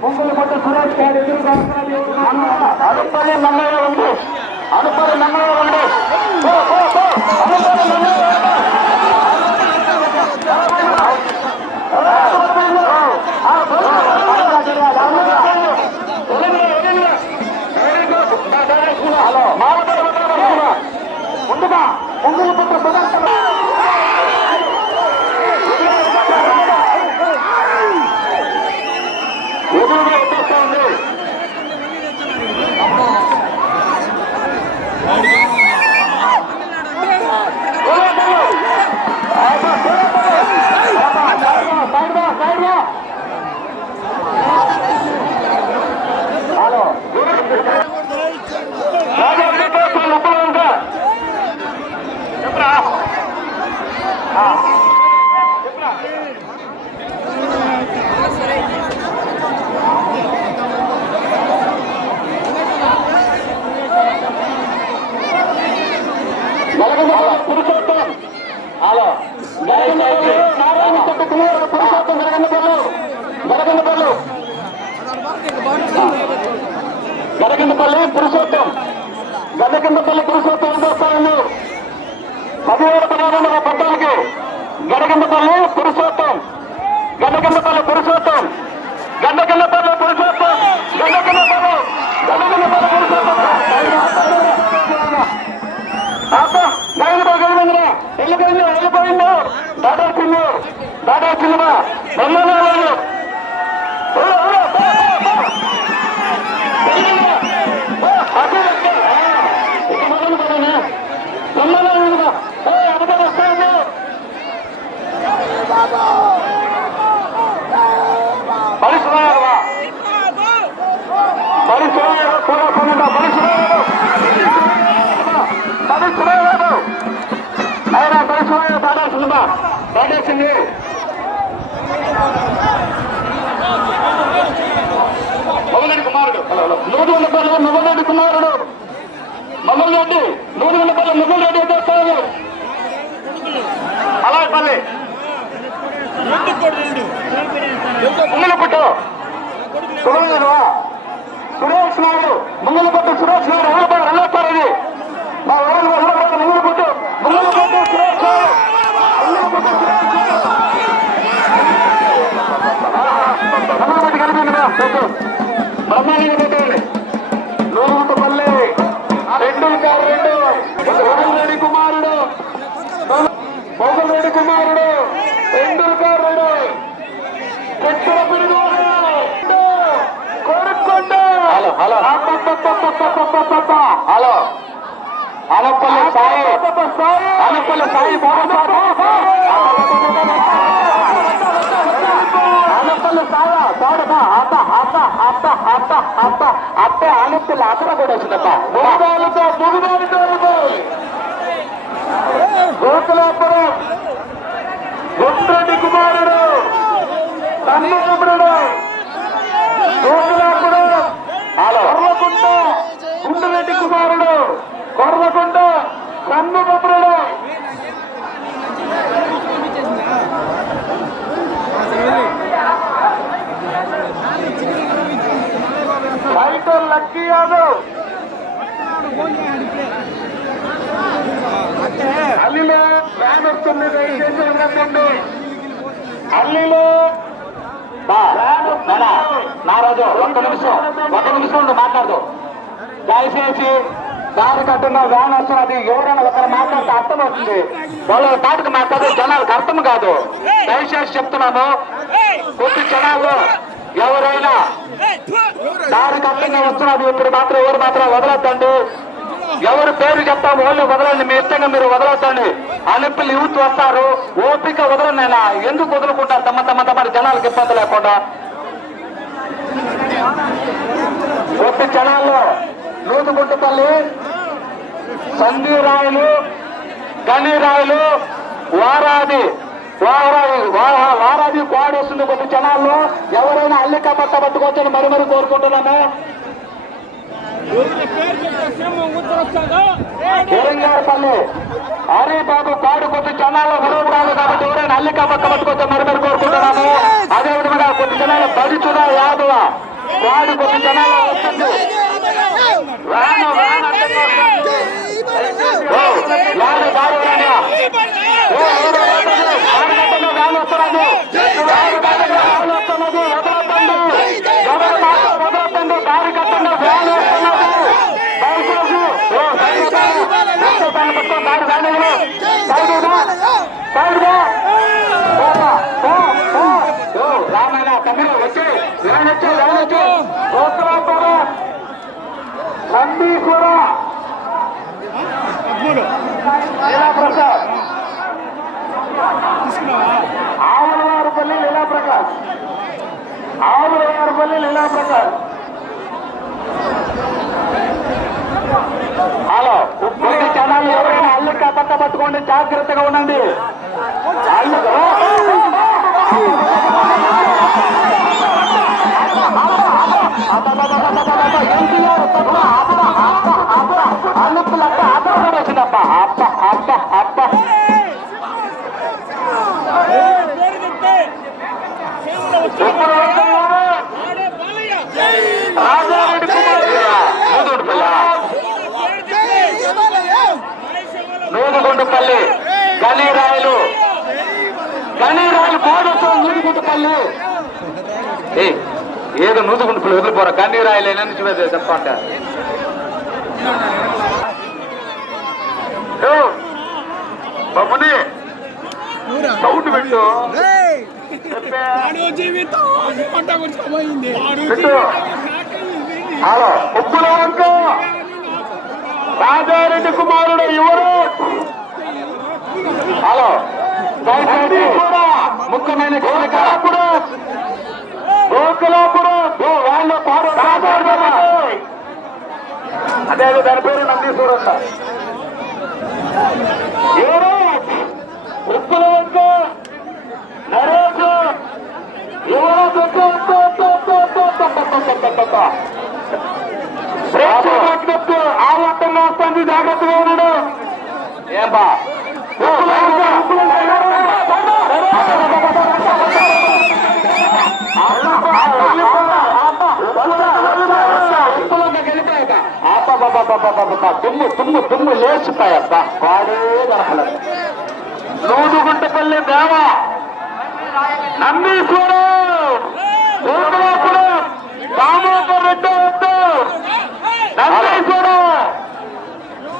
ముంగులు కొట్ట సురేష్ గారు ఎదురుగా అనుపల్లి నమ్మగా ఉంది. అనుపల్లి నమ్మగా ఉంది. ముందుగా ముంగులు కొట్ట సురేష్ ఎదురుగా వచ్చేస్తా ఉంది. గడకిందపల్లి పురుషోత్తం గడకిందపల్లి పురుషోత్తం చేస్తానండి 17 పద్నాలుగు గడకిందపల్లి పురుషోత్తం గడకిందపల్లి పురుషోత్తం గడకిందపల్లి పురుషోత్తం గడకిందపల్లి గడకిందపల్లి పురుషోత్తం వెళ్ళిపోయింది దాదా సినిమా వెళ్ళలేదు దాటేసింది. మొగలరెడ్డి కుమారుడు నూనెపల్లి మొగలరెడ్డి కుమారుడు మొగలరెడ్డి నూనెపల్లి మొగలరెడ్డి చేస్తారు. అలాపల్లి ముంగలపుట్టు సురేష్ నాయుడు ముంగలపుట్టు సురేష్ నాయుడు వెళ్ళొస్తారు. ఇది మా ఊరు ముంగలపుట్టు ముంగలపుట్టు సురేష్ నాయుడు బ్రహ్మాండంగా పెట్టండి. నూరుగుంటపల్లి మొగలరెడ్డి కుమారుడు మొగలరెడ్డి కుమారుడు టెండూల్కర్ రెడ్డి కోరుకొండ హలో అనపల్లి సాయి అనపల్లి సాయి అనపల్లి సాయ తోడదా అత్తే ఆనపల్లి అతను కూడా వచ్చిందప్ప గోకులాపురం గుండ్రెడ్డి కుమారుడు తమ్ముడు గోకులాపురం కొర్రకుంట గుండ్రెడ్డి కుమారుడు కొర్రకుంట తమ్ముడు టైటల్ లక్కీ యాదవ్ అల్లిలో వ్యాన్ వస్తుంది. దయచేసి వినండి. అల్లిలో నారాజు ఒక్క నిమిషం మాట్లాడదు. దయచేసి దారి కట్టున్న వ్యాన్ వస్తున్నది. ఎవరైనా ఒకరు మాట్లాడితే అర్థం అవుతుంది. వాళ్ళ తాటికి మాట్లాడితే జనాలకు అర్థం కాదు. దయచేసి చెప్తున్నాము, కొద్ది జనాల్లో ఎవరైనా దారి కట్టంగా వస్తున్నది. ఇప్పుడు మాత్రం ఎవరు మాత్రం వదలొద్దండి. ఎవరు పేరు చెప్తాము వాళ్ళు వదలండి. మీ ఇష్టంగా మీరు వదలొద్దండి. అనపల్లి యూత్ వస్తారు, ఓపిక వదలనైనా ఎందుకు వదులుకుంటారు? తమ జనాలకు ఇబ్బంది లేకుండా. కొద్ది జనాల్లో నూతుగుంటపల్లి సంధిరాయలు గనిరాయలు వారాది కోడి వస్తుంది. కొద్ది జనాల్లో ఎవరైనా అల్లిక పట్ట పట్టుకోవచ్చని మరి కోరుకుంటున్నాము. కేరంగారపల్లి హరిబాబు కోడి కొద్ది జనాల్లో గొడవ కాదు కాబట్టి ఎవరైనా అల్లిక పట్ట పట్టుకోవచ్చని మరి కోరుకుంటున్నాము. అదేవిధంగా కొద్ది జనాల బడిచుడా యాదవ వాడి కొన్ని జనాల వస్తుంది వ్యాను వ్యాన్ వదలతండి దారి కట్టండి వ్యాన్ వస్తున్నది దయచేసి దారి రామాయణ తమిళ వచ్చి వ్యాన్ వచ్చి వ్యాన్ వచ్చి నందీశ్వర లీలాప్రసాద్ ఆవులవారిపల్లి లీలాప్రకాష్ ఆవులవారిపల్లి లీలాప్రకాష్ హలో కొన్ని ఛానల్ ఎవరైనా అల్లుకి అబద్ధ పట్టుకోండి జాగ్రత్తగా ఉండండి అల్లు అల్లుకులక్క అర్థం వచ్చిందప్ప అప్ప అప్ప అప్ప నూదుగుంటుపల్లి గనీరాయలు కోడొచ్చు నూదుగుంటుపల్లి ఏదో నూదుగుంటుపల్లి వదిలిపోరా గనీరాయలు అని చూడదు చెప్పంట బాబుని సౌండ్ పెట్టు హలో ఉప్పుల వంక రాజారెడ్డి కుమారుడు ఎవరు హలో కూడా ముఖ్యమైన గోకులాపుడు వాళ్ళు పాడు అదే దాని పేరు నందీశ్వరంట ఎవరు ఉప్పుల వంక నరేష్ ఆవర్తంగా వస్తుంది జాగ్రత్తగా ఉన్నాడు ఏం బా తుమ్ము లేచిపోయబ్బ వాడే దొరకలేదు నూదుగుంటపల్లి దేవ నందీశ్వరు దామోదర్ రెడ్డి వద్దు నందీశ్వరు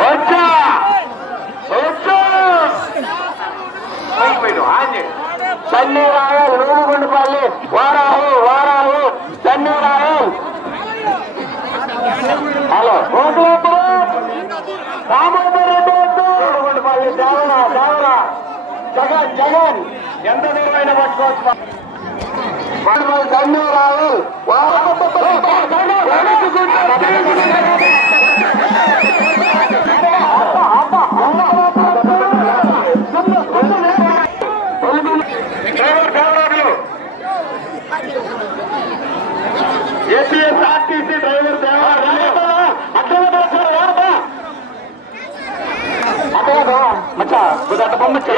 వచ్చా సన్నీరాయల్ నూదుగుంటపల్లి వారాహు సన్నీరాయల్ హలో దామోదర్ రెడ్డి వద్దు నూదుగుంటపల్లి దేవరా జగన్ ఎంత దూరమైన పట్టుకోవచ్చు ధన్యవాదాలు ఏపీఎస్ఆర్టీసీ డ్రైవర్ మచ్చా పంపించే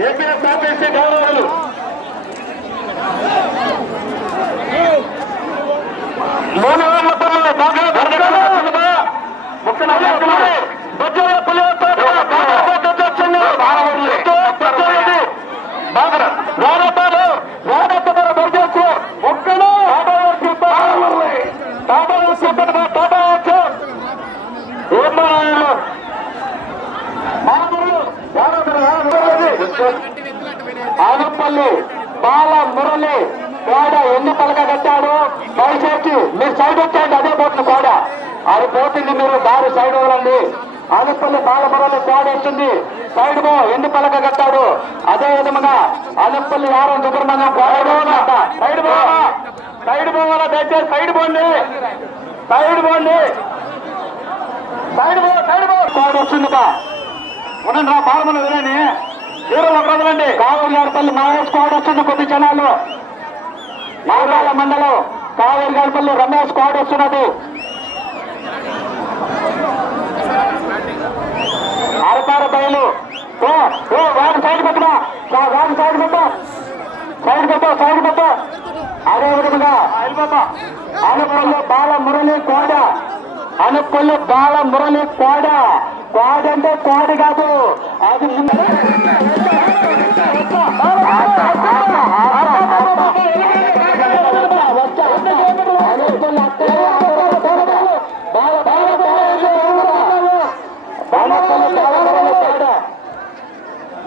ఏపీఎస్ఆర్టీసీ డ్రైవర్లు ఆనపల్లి బాల మురళి కోడ ఎన్ని పలక కట్టాడు దయచేసి మీరు సైడ్ వచ్చేయండి అదే పోతుంది కోడ అది పోతుంది మీరు దారి సైడ్ ఇవ్వండి ఆనపల్లి బాల మురళి కోడ వచ్చింది సైడ్ పో ఎన్ని పలక కట్టాడు అదే విధముగా ఆనపల్లి యారం సుబ్రహ్మణ్యం కోడ సైడ్ పోవాలా దయచేసి సైడ్ పోండి కోడ వస్తుంది బా ఉనండి రా బాలమని వినని హీరో ఒక రోజులండి కావేరిగాడిపల్లి మహేష్ స్క్వాడ్ వస్తుంది కొద్ది జనాలు నాగాల మండలం కావేరిగాడిపల్లి రమేష్ స్క్వాడ్ వస్తున్నది అరపార బయలు వాడి సైడ్ పెట్టరా వాడి సైడ్ పెట్టా సైడ్ పెట్టా అదే విధముగా అనుపల్లి బాల మురళి కోడ అనుపల్లి బాల మురళి కోడ అంటే కోడి కాదు అది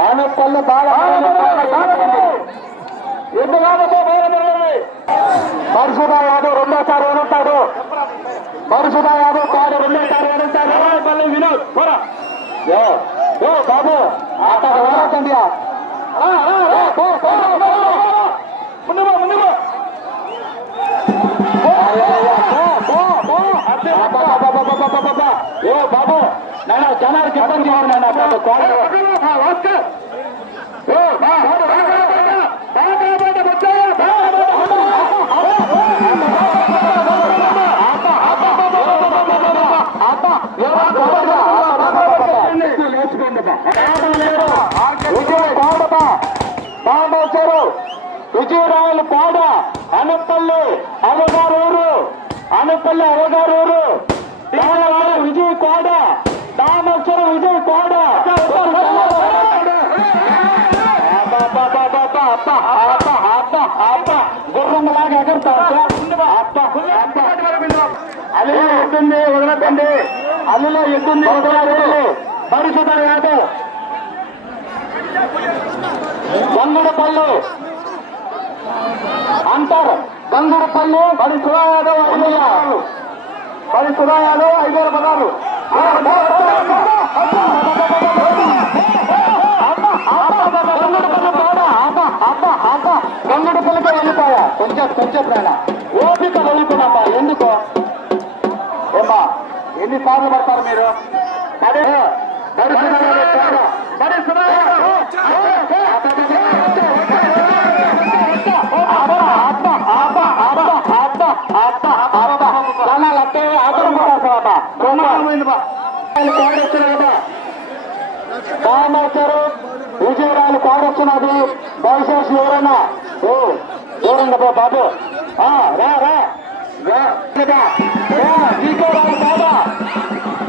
ఆనపల్లి బాల మరుసుదా యాదవ్ రెండోసారి ఏమంటాడు మరుసుదా యాదవ్ కాదు రెండోసారి ఏమంటాడు వినోద్ బాబు ఆటండి బాబు నాన్న జనానికి ఇబ్బంది విజయరాయలు పాడ అనపల్లి అవగారూరు విజయ్ కోడ దామోత్సరం విజయ్ కోడ గుర్రంలాగా ఎగరుతాడు అల్లిలో ఎద్దుంది వదలకండి అల్లిలో ఎద్దుంది వదలాలి పరిశుద్ధ యాదవ్ గంగుడపల్లి అంటారు గంగుడపల్లి మరి సుధా యాదవ్ ఐదేళ్ళ పదాలు గంగుడపల్లికి వెళ్ళిపోయా కొంచెం ప్రాణ ఓపిక వెళ్ళిపోయినమ్మా ఎందుకో ఏమ్మా ఎన్నిసార్లు పడతారు మీరు విజయరాయలు పాడొస్తున్నది దయచేసి ఎవరైనా దూరంగా పో బాబు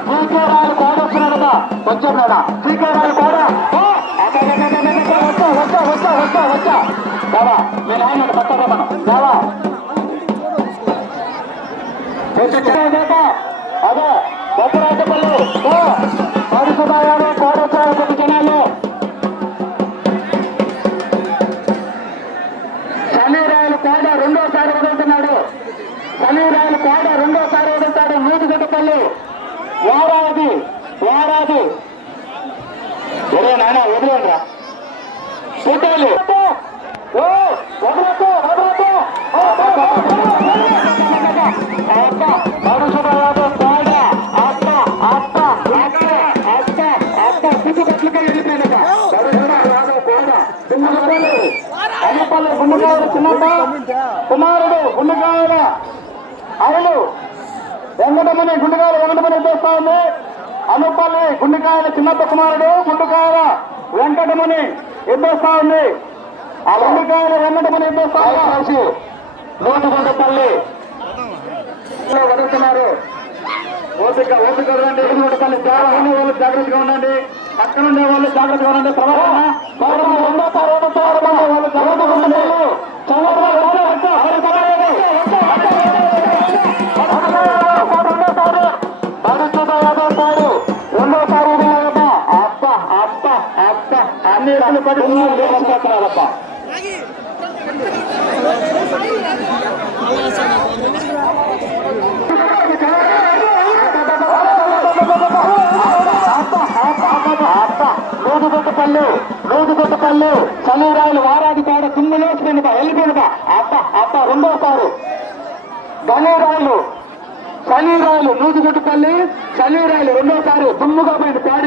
జీకేరాయలు పాడొస్తున్నాడదా కొంచెం లేదా జీకేరాయలు పాడా వచ్చా బాబా నేను ఆయన పక్కన మనం బాబా అదే కొత్తరాజపల్లి పరిశుభాయాలు కోడొచ్చారు కొన్ని జనాలు సమీరాయలు కోడ రెండోసారి వదులుతున్నాడు నూతిగట్టపల్లి వారాది ఒరే నాయన వదిలేండ్రా ఫోటోలు అనపల్లి గుండెకాయల చిన్నప్ప కుమారుడు గుండెకాయల అరలు వెంకటమని ఎత్తేస్తా ఉంది అనపల్లి గుండెకాయల చిన్నప్ప కుమారుడు గుండెకాయల వెంకటమని ఎత్తేస్తా ఉంది ఆ గుండెకాయల వెంకటమని ఎత్తేస్తా కలిసి నూనెగుండపల్లి వదులుతున్నారు ఓపిక రండి ఎదుగుండపల్లి వాళ్ళు జాగ్రత్తగా ఉండండి పక్కన ఉండే వాళ్ళు జాగ్రత్తగా ఉండండి అన్ని రాళ్ళు పడుతున్నారప్ప నూతిగొట్టపల్లి సమీరాయలు వారాది కాడ తుమ్మిలేసిపోయినపా వెళ్ళిపోయినపా అప్ప రెండోసారు సమీరాయలు నూతిగొట్టపల్లి సమీరాయలు రెండోసారి దుమ్ముగా పోయింది